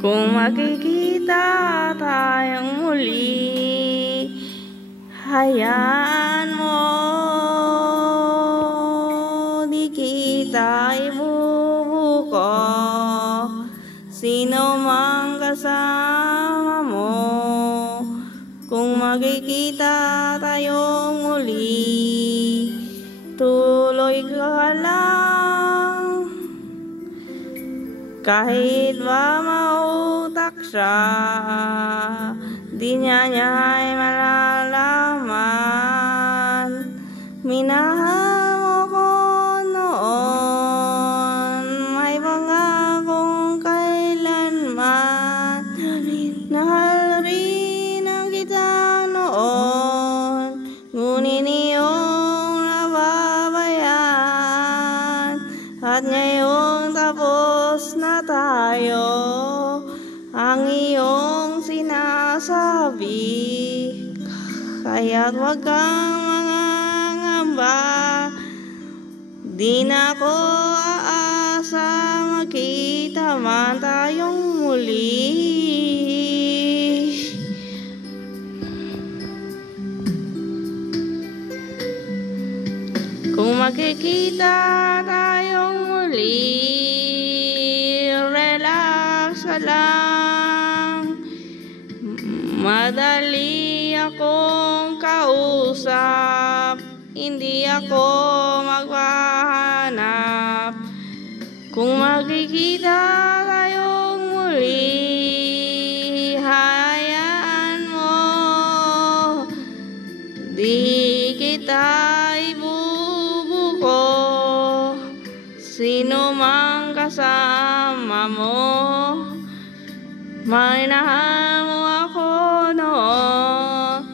Kung makikita tayong muli, hayaan mo, di kita ibubuko. Sino mang kasama mo, kung makikita tayong muli, tuloy ka lang. Kahit ba mautak siya, di niya ay malalaman. Minahal mo ko noon, may pangakong kailanman. Nahal rin ang kita noon, ngunit iyong nababayaan. At ngayong tapos na tayo, ang iyong sinasabi, kaya't wag kang mangangamba. Di na ko aasa makita man tayong muli. Kung makikita tayong muli, relax ka lang. Madali akong kausap, hindi ako maghahanap. Kung makikita tayong muli, hayaan mo, di kita ibubuko. Sino mang kasama mo, minahal mo ako noon,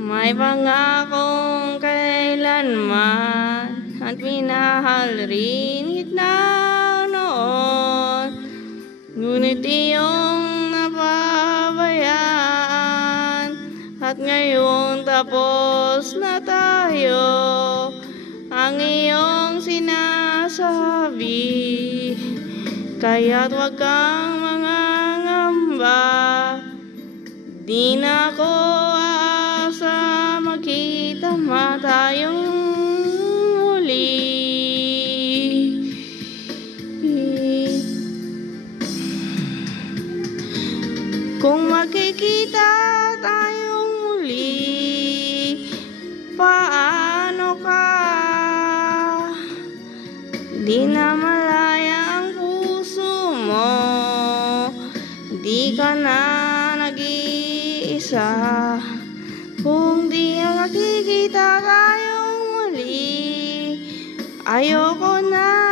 may pangakong kailanman. At minahal rin kita noon, ngunit iyong napabayaan. At ngayon tapos na tayo, ang iyong sinasabi, kaya't wag kang mangangamba. Di na ko aasa makita man tayong muli. Kung makikita tayong muli, paano ka? Di na malaya ang puso mo, di ka na nag-iisa. Kung di makikita tayong muli, ayoko na